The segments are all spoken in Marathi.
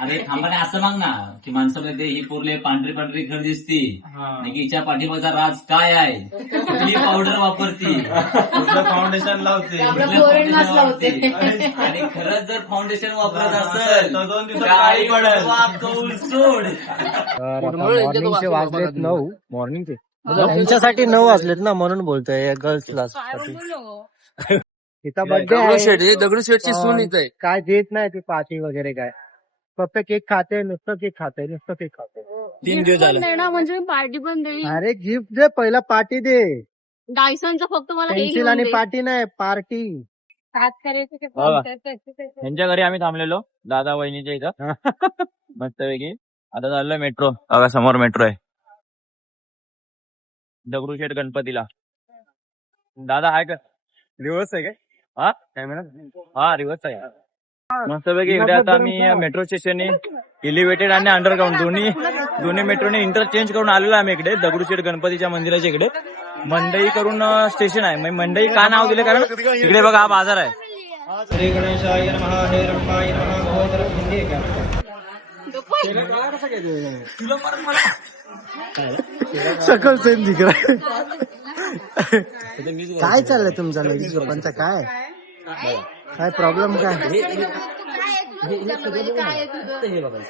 अरे थांबा नाही असं माग ना की माणसामध्ये ही पोरले पांढरी पांढरी घर दिसती आणि की हिच्या पाठीमागचा राज काय आहे, कुठली पावडर वापरती, कुठलं फाउंडेशन लावते, कुठलं foundation वापरती. आणि खरंच जर फाउंडेशन वापरत असेल तर 2 दिवसात काय काळी पडेल. कौल सोड. मॉर्निंगचे वाजलेत 9 मॉर्निंगचे यांच्यासाठी 9 वाजलेत ना म्हणून बोलतोय गर्ल्सला. तिचा बर्थडे आहे. दगडूशेठची सून इथं आहे. काय देत नाही ते पार्टी वगैरे काय, फक्त केक खाते, नुसतं केक खाते, नुसतं केक खाते. 3 दिवस झाले. देणार म्हणजे पार्टी पण देईल. अरे गिफ्ट दे, पहिला पार्टी दे. डायसनचं फक्त मला हे पेन्सिल घेऊन आणि दे. पार्टी नाही, पार्टी. हात करायचं की बघा. पैसे. यांच्या घरी आम्ही थांबलेलो दादा वहिनीच्या इथं मस्तपैकी. आता चाललोय मेट्रो. बघा समोर मेट्रो आहे दगडूशेठ गणपतीला. दादा आहे का? रिव्हर्स आहे काय? हा काय म्हणत? हा रिव्हर्स आहे. मस्तपैकी इकडे आता आम्ही मेट्रो स्टेशन एलिव्हेटेड आणि अंडरग्राऊंड दोन्ही मेट्रोने इंटरचेंज करून आलेलो आम्ही इकडे दगडूशेठ गणपतीच्या मंदिराच्या इकडे. मंडई करून स्टेशन आहे. म्हणजे मंडई का नाव दिले कारण इकडे बघा हा बाजार आहे. श्री गणेशाय नमः, हे रंगाय नमः, गोत्रपुण्ये सकल सेम दिख रहा. काय चाललंय तुमचा लेडीज लोकांचा? काय काय प्रॉब्लेम काय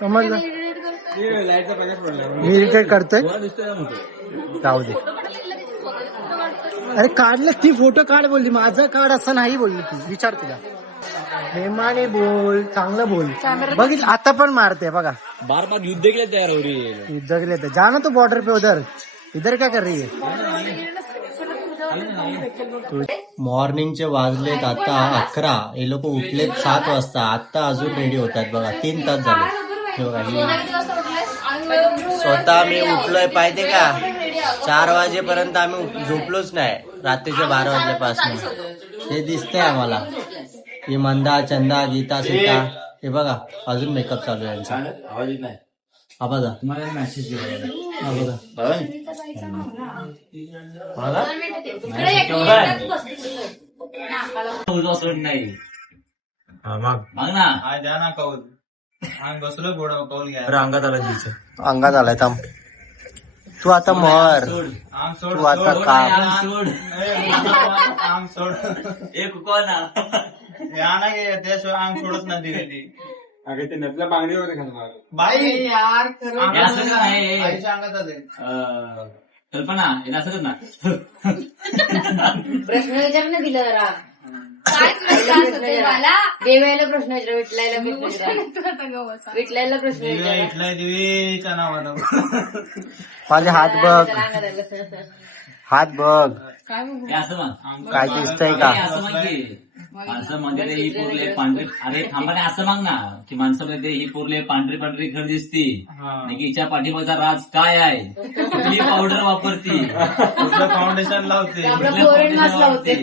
समजलं? मी इरिटेट करतोय. जाऊ दे. अरे काढलं ती, फोटो काढ बोलली, माझं काढ असं नाही बोलली ती. विचार तिला. प्रेमाने बोल, चांगलं बोल. बघितलं आता पण मारते बघा. बार बार युद्ध के लिए तैयार हो रही है. इधर के लिए तो जाना तो बॉर्डर पे उधर. इधर क्या कर रही है? मॉर्निंगचे वाजलेत आता 11. हे लोक उठलेत 7 वाजता. आता अजून रेडी होतात बघा. 3 तास झाले. हे बघा स्वतः मी उठलोय पाहिजे का? 4 वाजेपर्यंत आम्ही झोपलोच नाही रात्रीच्या 12 वाजल्यापासून. हे दिसतंय आम्हाला. ही मंदा, चंदा, गीता, सीता. हे बघा अजून मेकअप चालू आहे यांचा. आवाज येत नाही हा बघा. तुम्हाला मेसेज हा बघा. नाही मग माग ना. आज जा ना कौल. आम्ही बसलो गोडा कौल घ्या. अंगात आलाय तिचं. अंगात आलाय. थांब तू आता मर. आम सोड, तू आता सोड, काम. सोड आम सोड. एक कोण या ना गे त्याशिवाय आम सोडत नाही दिलेली. अगं ते नसल्या बांगडी वगैरे घालणार. बाई यार हे असं नाही. आईच्या अंगात आले. कल्पना हे असं कर ना. प्रश्न विचारणं दिलं जरा. काय तुला त्रास होतोय मला? देवायला प्रश्न विचारा, विठलायला प्रश्न दिवे विचारा. इथल्या दिवेच्या नावानं. माझे हात बघ. हात बघ. हे असं म्हण. काय दिसतंय का? हे असं म्हण की माणसं मध्ये ही पोरले पांढरी. अरे थांबा नाही असं माग ना की माणसामध्ये ही पोरले पांढरी पांढरी घर दिसती आणि की हिच्या पाठीमागचा राज काय आहे, कुठली पावडर वापरती, कुठलं फाउंडेशन लावते, कुठलं foundation वापरती.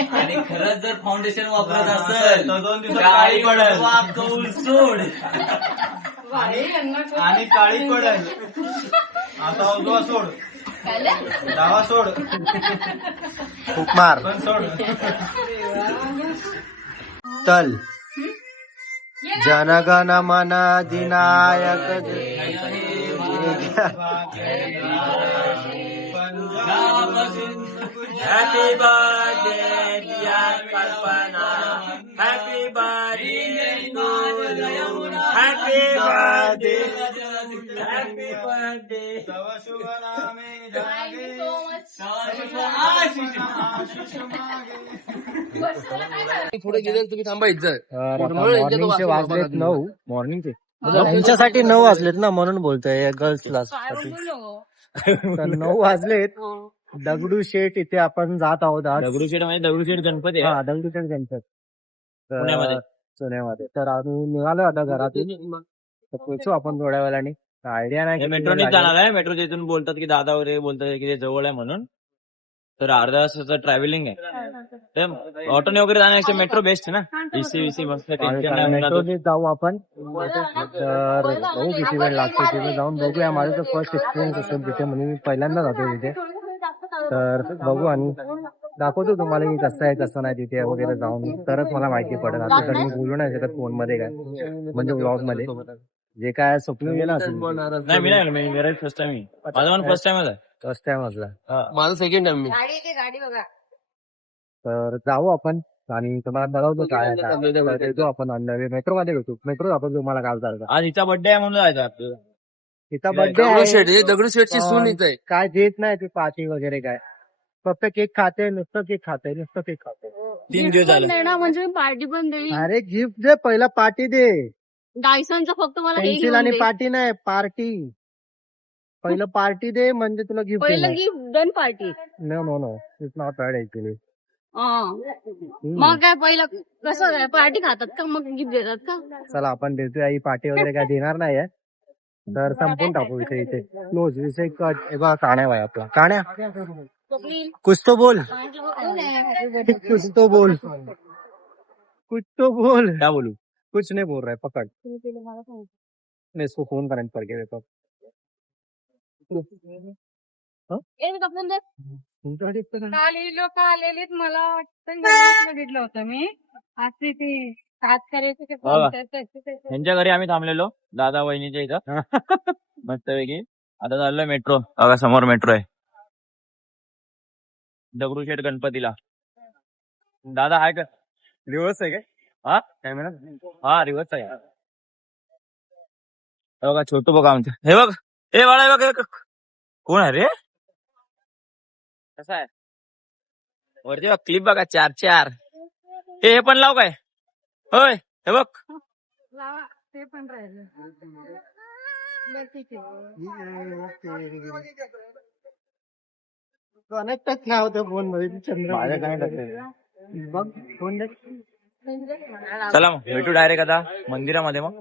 आणि खरंच जर फाउंडेशन वापरत असेल तर 2 दिवसात काय काळी पडेल. कौल सोड. आणि काळी पडेल. आता उजवा सोड, डावा सोड, फूक मार. पण सोड. तल जनगण मन अधिनायक. हॅपी बर्थडे डियर कल्पना. Happy birthday happy birthday happy birthday. तव शुभ नामे जागे, पुढे गेले तुम्ही थांबायचं. मॉर्निंगचे वाजलेत 9 मॉर्निंगचे. यांच्यासाठी 9 वाजलेत ना म्हणून बोलतोय गर्ल्सला. तर 9 वाजलेत. दगडूशेठ इथे आपण जात आहोत आज. दगडूशेठ म्हणजे दगडूशेठ गणपती आहे. हा दगडूशेठ गणपत पुण्यामध्ये. पुण्यामध्ये. तर आम्ही निघालो आता घरातून. तर पोहोचू आपण थोड्या वेळाने. आयडिया नाही किती वेळ मेट्रोने लागेल. जाणार आहे. मेट्रो इथून बोलतात की दादा वगैरे बोलतात की ते जवळ आहे म्हणून. तर अर्धा तासाचं ट्रॅव्हलिंग आहे. तर ऑटोने वगैरे जाण्यापेक्षा मेट्रो बेस्ट आहे ना. एसी विसी मस्त टेन्शन नाही. मेट्रोने जाऊ आपण. तर बघू किती वेळ लागतो तिथे जाऊन बघूया. माझं तर फर्स्ट एक्सपिरियन्स असेल तिथे, म्हणजे मी पहिल्यांदा जातो तिथे. तर बघू आणि दाखवतो तुम्हाला की कसं आहे कसं नाही तिथे वगैरे जाऊन तरच मला माहिती पडेल. आता तर मी बोलू नाही शकत फोन मध्ये काय म्हणजे ब्लॉग मध्ये जे काय स्वप्न गेला असेल नाही मी नाही मी मेरा फर्स्ट टाइम माझा पण फर्स्ट टाइम फर्स्ट टाइम असला माझं सेकंड टाइम मी गाडी येते गाडी बघा. तर जाऊ आपण आणि तुम्हाला बघवतो काय आहे काय. तर येतो आपण मेट्रो मध्ये भेटू. मेट्रो आपण तुम्हाला काल चालतं आज हिचा बर्थडे आहे म्हणून जायचं आपल्याला. तिचा बर्थडे दगडूशेठची सून इथे काय देत नाही ती पार्टी वगैरे काय. फक्त केक खाते नुसतं केक खाते नुसतं केक खाते. 3 दिवस झाले. देणार म्हणजे पार्टी पण देईल. अरे गिफ्ट दे पहिला पार्टी दे. डायसनचं फक्त मला हे पेन्सिल घेऊन आणि दे. पार्टी नाही पार्टी. पहिलं पार्टी दे म्हणजे तुला गिफ्ट पहिलं gift then party. No no no it's not right actually. मग काय पहिलं कसं काय पार्टी खातात का मग गिफ्ट देतात का? चला आपण देतोय ही पार्टी वगैरे काय देणार नाहीये. तर संपून टाकू विषय इथे क्लोज विषय कट. हे बघा काण्या बाय आपला काण्या स्वप्नील. कुछ तो बोल कुछ तो बोल कुछ तो बोल. क्या बोलू कुछ नहीं बोल रहा है पकड़. मैं इसको फोन करंट करके देतो. काल लोक आलेलीत मला वाटतं बघितलं होतं मी. आज ते सात करायचं ते बघा. त्याचे यांच्या घरी आम्ही थांबलेलो दादा वहिनीच्या इथं मस्तपैकी. आता चाललोय मेट्रो. बघा समोर मेट्रो आहे दगडूशेठ गणपतीला. दादा आहे का रिव्हर्स आहे काय हा कॅमेरा हा रिव्हर्स आहे. हे बघा छोटू बघा आमचं. हे बघ हे बाळा हे बघ हे बघ. कोण आहे रे कसा आहे वरती बघ क्लिप बघा 4 हे पण लाव काय होय हे बघ ते पण राहिलं. कनेक्टच नाही होतं फोन मध्ये चंद्र. माझ्या काय बघ फोन चला मग भेटू डायरेक्ट आता मंदिरामध्ये मग.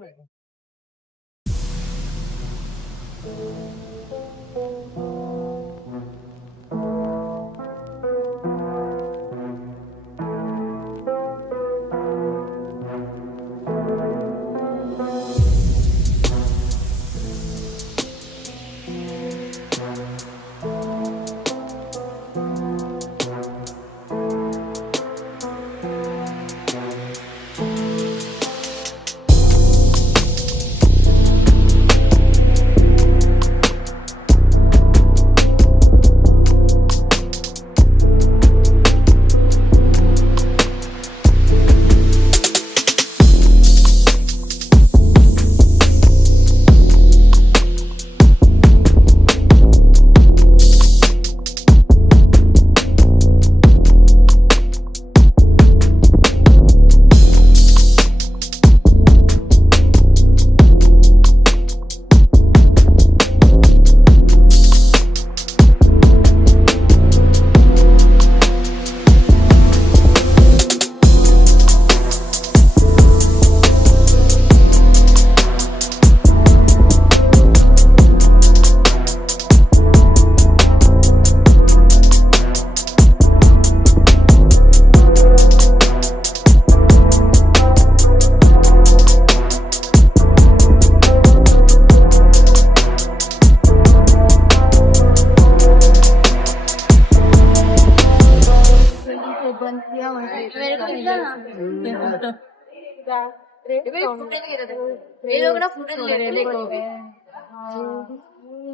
ये लोग ना फुटेज ले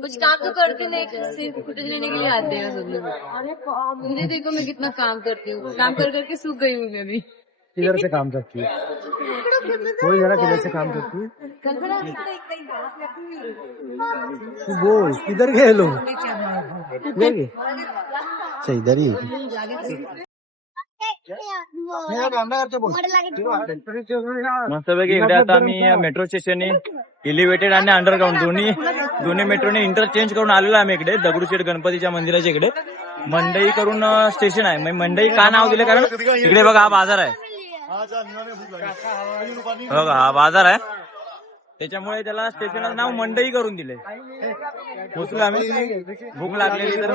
कुछ काम तो करती नहीं, सिर्फ फुटेज लेने के लिए आते हैं सब लोग। मुझे देखो मैं कितना काम करती हूँ, काम कर करके सूख गई हूँ मैं भी। किधर से काम करती है कोई जरा किधर से काम करती है तू बोल किधर गए लोग अच्छा इधर ही मस्तपैकी इकडे आता आम्ही मेट्रो स्टेशन एलिव्हेटेड आणि अंडरग्राऊंड दोन्ही मेट्रोने इंटरचेंज करून आलेलो आम्ही इकडे दगडूशेठ गणपतीच्या मंदिराच्या इकडे. मंडई करून स्टेशन आहे. मंडई का नाव दिले कारण इकडे बघा हा बाजार आहे, बघा हा बाजार आहे त्याच्यामुळे त्याला स्टेशनला नाव मंडई करून दिले. पोचलो आम्ही, भूक लागलेली तर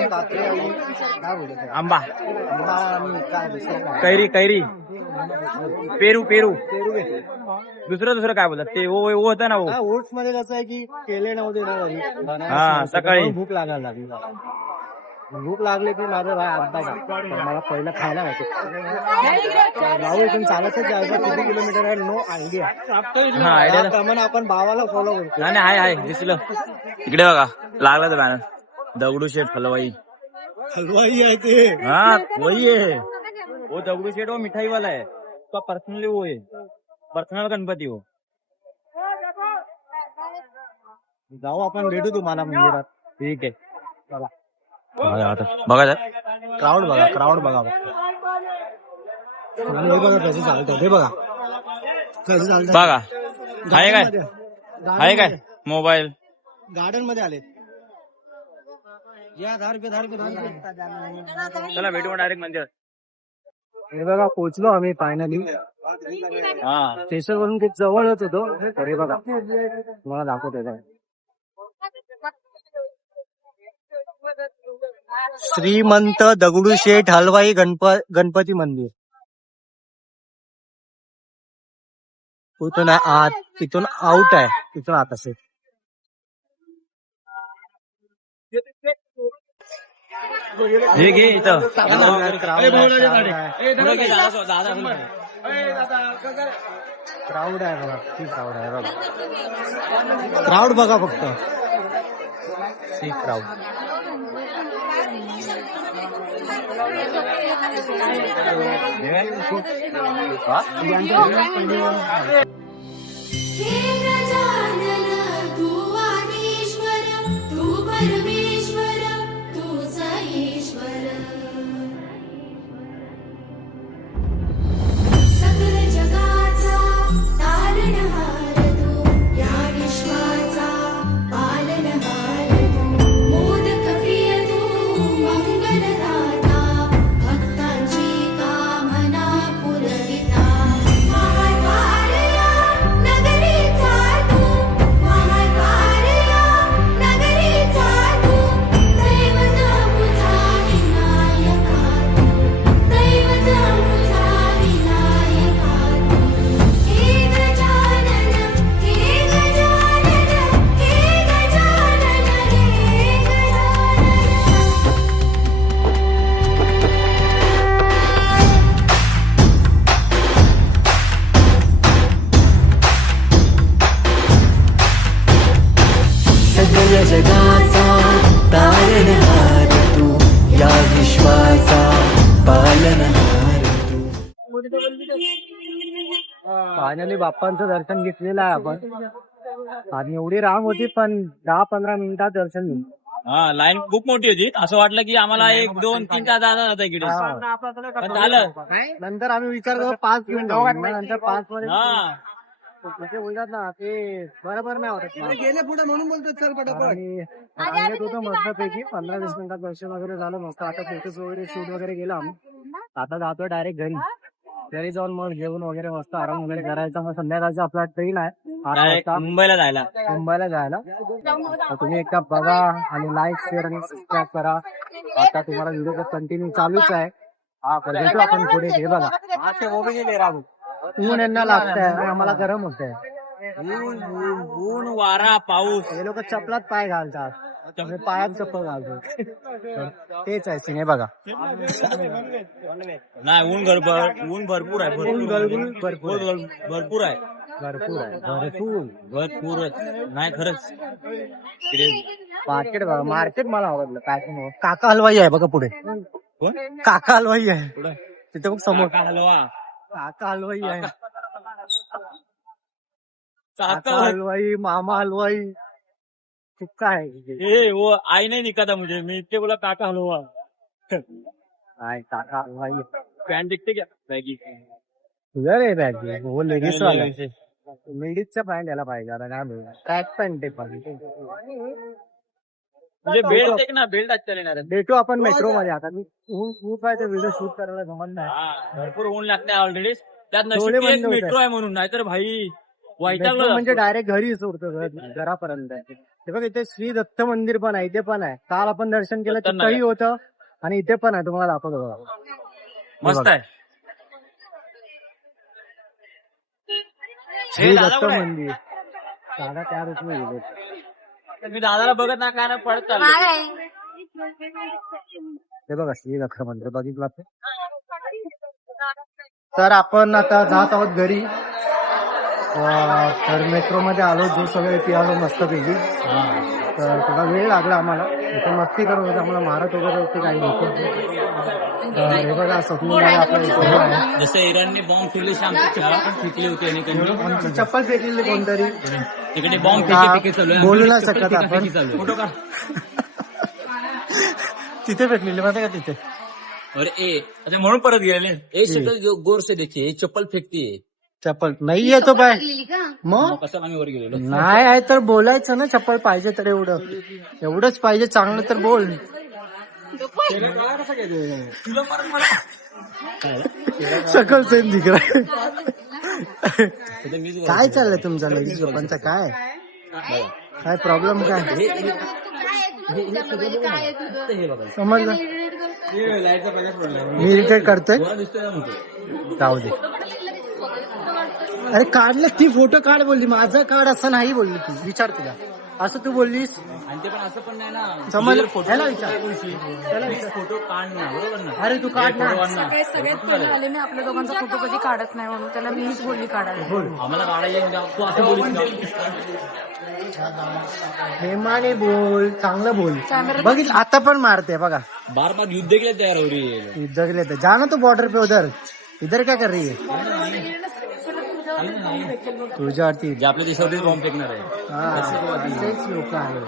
आंबा कैरी पेरू दुसरं काय बोलतात ते ओ होतं ना ओट्स मध्ये कसं आहे की केले नव्हते ना घरी. हा सकाळी भूक लागायला लागली. भूक लागली की माझं भाई अर्धा का मला पहिलं खायला माहिती जाऊ इथून चालतच जायचं किती किलोमीटर आहे नो आयडिया हा आयडिया त्याप्रमाणे आपण भावाला फॉलो करतो. नाही नाही आहे दिसलं इकडे बघा लागला तर बॅनर दगडूशेठ हलवाई हलवाई आहे ते. हाँ वही है वो दगडूशेठ वो मिठाई वाला है उसका पर्सनली वो है पर्सनल गणपती हो. जाऊ आपण भेटू तुम्हाला मंदिरात. ठीक आहे बघा क्राऊड बघा क्राऊड बघा हे बघा कसं चालतं हे बघा कसं चालतं बघा आहे काय आहे काय मोबाईल गार्डन मध्ये आले या धार पे चला भेटू डायरेक्ट मंदिर. हे बघा पोहोचलो आम्ही फायनली हा स्टेशन वरून खूप जवळच होतो. अरे बघा तुम्हाला दाखवतो काय श्रीमंत दगडूशेठ हलवाई गणपती मंदिर. तिथून आत तिथून आउट आहे तिथून आत असेल. हे घे इथं क्राऊड आहे बघा खूप क्राऊड आहे बघा क्राऊड बघा फक्त सी क्राऊड. हे गजानन तू आदिश्वर तू परमेश्वर तूच ईश्वर सकल जगाचा तारणहार तू या विश्वाचा पालनहार तू मोदक प्रिय तू मंगलदाता भक्तांची कामना पुरविता महाद्वारया नगरीचा तू महाद्वारया नगरीचा तू दैवत मुझा विनायका तू दैवत मुझा विनायका तू हे गजानन हे गजानन हे गजानन हे गजानन. सकल जगाचा तारणहार तू या विश्वाचा पालनहार तू. फायनली बाप्पांचं दर्शन घेतलेलं आहे आपण आणि एवढी रांग होती पण 10-15 मिनिटात दर्शन घेऊन हा लाईन खूप मोठी होती असं वाटलं की आम्हाला 1, 2, 3 तास जाता इकडे पण झालं. नंतर आम्ही विचार करू 5 घेऊन जाऊ मग नंतर 5 मध्ये हा म्हणजे बोलतात ना ते बरोबर नाही होत गेले पुढे म्हणून बोलतात चल पटापट रांगेत होतं मस्तपैकी 15-20 मिनिटात दर्शन वगैरे झालं मस्त. आता फोटोज वगैरे शूट वगैरे गेला आम्ही आता जातो डायरेक्ट घरी जाऊन मग जेवण वगैरे मस्त आराम वगैरे करायचा. मग संध्याकाळचा आपला ट्रेन आहे 8 डायरेक्ट वाजता मुंबईला जायला. मुंबईला जायला. तर तुम्ही एकदा बघा आणि लाईक शेअर आणि सबस्क्राईब करा. आता तुम्हाला व्हिडिओ कंटिन्यू चालूच आहे. हा पण भेटू आपण पुढे. हे बघा ऊन यांना लागतंय आणि आम्हाला गरम होत आहे. ऊन वारा पाऊस हे लोक चपलात पाय घालतात म्हणजे पायात चप्पल घालतात. तेच आहे सिने बघा नाही ऊन भरपूर आहे भरपूर आहे भरपूर आहे भरपूरच नाही खरंच इकडे मार्केट मला आवडलं काय काका हलवाई आहे बघा पुढे. काका हलवाई आहे पुढे तिथे मग समोर हलवा काका हलवाई आहे. काका काका हलवाई मामा हलवाई खूप काय ए वो आई नहीं दिखा था मुझे मैं इतने बोला काका हलवा काय काका हलवाई पॅन्ट दिखते क्या बॅगी तुझा रे बॅग हो लेडीज वाला लेडीजचा पॅन्ट यायला पाहिजे आता काय बोलणार ट्रॅक पॅन्ट ते पण म्हणजे बेल्ट एक ना बेल्ट अच्छा लेणार भेटू आपण मेट्रो मध्ये. आता मी ऊन काय ते व्हिडिओ शूट करायला जमत नाही. भरपूर ऊन लागते ऑलरेडी त्यात डोळे बंद होत मेट्रो आहे म्हणून नाहीतर भाई मेट्रो म्हणजे डायरेक्ट घरी सोडतो घरापर्यंत. हे बघ इथे श्री दत्त मंदिर पण आहे इथे पण आहे. काल आपण दर्शन केलं तिथंही होतं आणि इथे पण आहे. तुम्हाला दाखवतो बघा मस्त आहे श्री दत्त मंदिर. दादा त्या रूपमध्ये गेले मी दादाला बघत ना काय पडत चाललो. हे बघा श्री अख्खा मंदिर बघितलं आपण. तर आपण आता जात आहोत घरी. तर मेट्रो मध्ये आलो, ज्यूस वगैरे पियालो मस्तपैकी. तर थोडा वेळ लागला आम्हाला, इथे मस्ती करत होते, आम्हाला मारत वगैरे होते काही लोक. तर हे बघा स्वप्न आपल्या इथे जसं इराणने बॉम्ब फेकले आमची चहा पण फेकली होती आणि आमची चप्पल फेकलेली कोणतरी. तिकडे बॉम्ब फेकी चालू आहे. बोलू नाही शकत आपण. फोटो का तिथे फेकलेली माहिती का तिथे. अरे ए अच्छा म्हणून परत गेले ए शक्ल गौर से देखिए चप्पल फेकती चप्पल नाही येतो पाय मग कसं आम्ही वर गेलेलो. नाही आहे तर बोलायचं ना, चप्पल पाहिजे तर एवढंच पाहिजे, चांगलं तर बोल. सकल सेम दिख रहा. काय चाललंय तुमचा लेडीज लोकांचा? काय प्रॉब्लेम काय समजलं? मी इरिटेट करतोय, जाऊ दे. अरे काढले ती फोटो काढ बोलली, माझं काढ असं नाही बोलली तू. विचार तुला असं तू बोललीस आणि ते पण असं पण नाही ना समजलं. फोटो ह्याला विचार. फोटो काढ ना बरोबर ना. अरे तू काढ ना. सगळ्यात पहिले आले मी आपल्या दोघांचा फोटो कधी काढत नाही म्हणून त्याला मीच बोलली काढायला. आम्हाला काढायला तू असं बोलूस प्रेमाने बोल, चांगलं बोल. बघितलं आता पण मारते बघा. बार बार युद्ध के लिए तैयार हो रही है. इधर के लिए तो जाना तो बॉर्डर पे उधर. इधर क्या कर रही है तुझ्यावरती? जे आपल्या देशावरती बॉम्ब फेकणार आहे. तेच लोक आहे.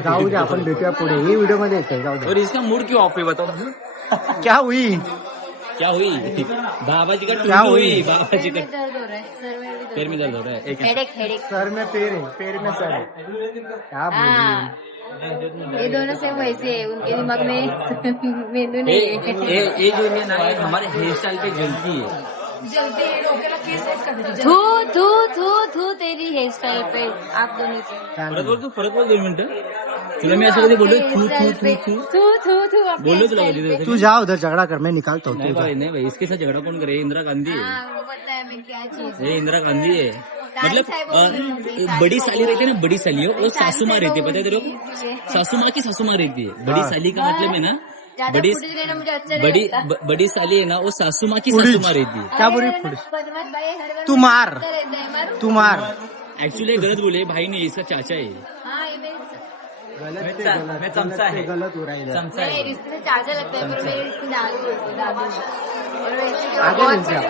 जाऊ दे, आपण भेटूया पुढे. हे व्हिडिओ मध्ये येते, जाऊ दे. और इसका मूड क्यों ऑफ है बताओ. क्या हुई क्या हुई बाबाजी का क्या हुई? बाबाजी का दर्द हो रहा है सर में भी पैर में दर्द हो रहा है. एक हेडेक. सर में पैर है, पैर में सर है. क्या बोली? ये दोनों सेम वैसे है, उनके दिमाग में मेंदू नहीं है. ये जो है ना हमारे हेयर स्टाइल पे जलती है. थू तेरी हेयर स्टाइल पे आप दोनों की. फरक बोल 2 मिनिटं. तुला मी असं कधी बोललो थू बोललो तुला कधी. तू जा उधर झगड़ा कर, मैं निकालता हूँ. नहीं भाई नहीं भाई, इसके साथ झगड़ा कौन करे. इंदिरा गांधी है. हाँ, वो पता है मैं क्या चीज. ये इंदिरा गांधी है. मतलब बड़ी साली रहती है ना, बड़ी साली वो सासू माँ रहती है, पता है तेरे को. सासू माँ की सासू माँ रहती है. बड़ी साली का मतलब है ना बड़ी मुझे अच्छा नहीं लगता. बड़ी साली है ना वो सासू माँ की सासू माँ रहती है. क्या बोली? बदमाश भाई हर बार तू मार, रहता है, मारू. तू मार. एक्चुअली गलत बोले भाई नहीं, इसका चाचा है. हाँ ये मेरे मैं चमचा है. गलत हो रहा है. चमचा मेरे है. रिश्ते से चाचा लगता है पर मेरे रिश्ते दादू बोलते हैं, दादू. और वैसे भी वो आगे बहुत मिलते हैं.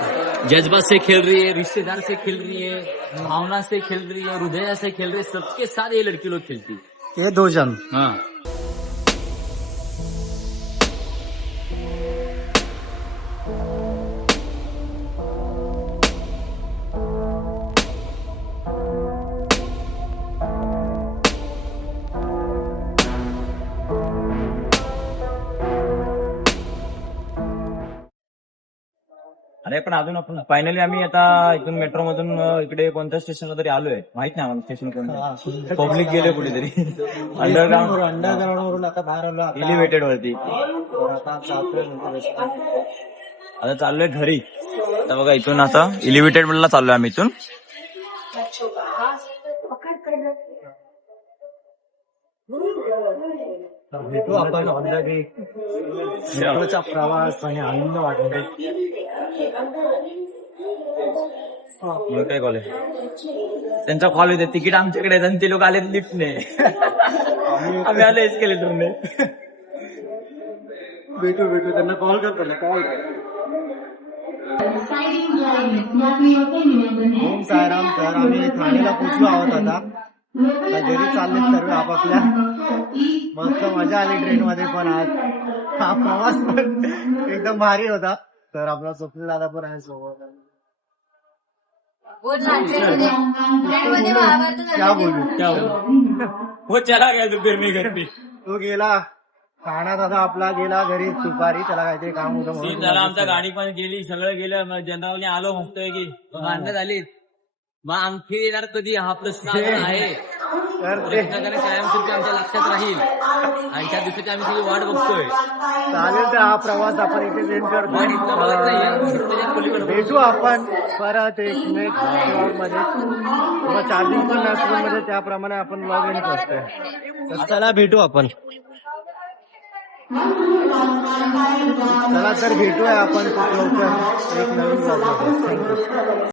जज्बा से खेल रही है, रिश्तेदार से खेल रही है, भावना से खेल रही है, हृदय से खेल रही है. सबके साथ ये लड़की लोग खेलती है. ये 2 जन. हाँ अरे पण अजून आपण फायनली आम्ही आता इथून मेट्रो मधून इकडे कोणत्या स्टेशनला तरी आलोय. माहित नाही आम्हाला स्टेशन कोणतं. पब्लिक गेले कुठेतरी अंडरग्राऊंड वरून आता बाहेर आलो. एलिव्हेटेड वरती. आता चाललोय घरी. आता बघा इथून आता एलिव्हेटेड ला चाललोय आम्ही इथून. भेटू आपण ऑलरेडी. मेट्रोचा प्रवास आणि आनंद वाटतो. काय कॉल आहे त्यांचा कॉल येते. तिकीट आमच्याकडे आहेत आणि ते लोक आले लिफ्टने. आम्ही आलो एस्केलेटरने. भेटू त्यांना कॉल कर, त्यांना कॉल. ओम साईराम. तर आम्ही ठाणेला पोचलो आहोत आता. घरी चालले सर्व आपापल्या. मस्त मजा आली ट्रेन मध्ये पण. आज हा प्रवास पण एकदम भारी होता. तर आपला स्वप्नील दादा पण आहे सोबत. बोल ना, ट्रेनमध्ये महाभारत क्या बोलू. वो चला गया तो फिर मी घर पे. तो गेला ठाण्यात. आता आपला गेला घरी दुपारी. त्याला काहीतरी काम होतं सीन झाला आमचा. गाडी पण गेली, सगळं गेलं. जनरलने आलो मस्त की भांडणं झाली. मग आणखी येणार कधी हा प्रश्न आहे. तर ते प्रयत्न कायमस्वरूपी आमच्या लक्षात राहील आणि त्या दिवसाची आम्ही सगळी वाट बघतोय. चालेल तर हा प्रवास आपण इथे एंड करतो. भेटू आपण परत एक नेक्स्ट ब्लॉग मध्ये किंवा चार्जिंग पण नसेल मध्ये त्याप्रमाणे आपण ब्लॉग एंड करतोय. तर चला भेटू आपण. चला तर भेटूया आपण खूप लवकर एक नवीन ब्लॉग मध्ये. थँक्यू.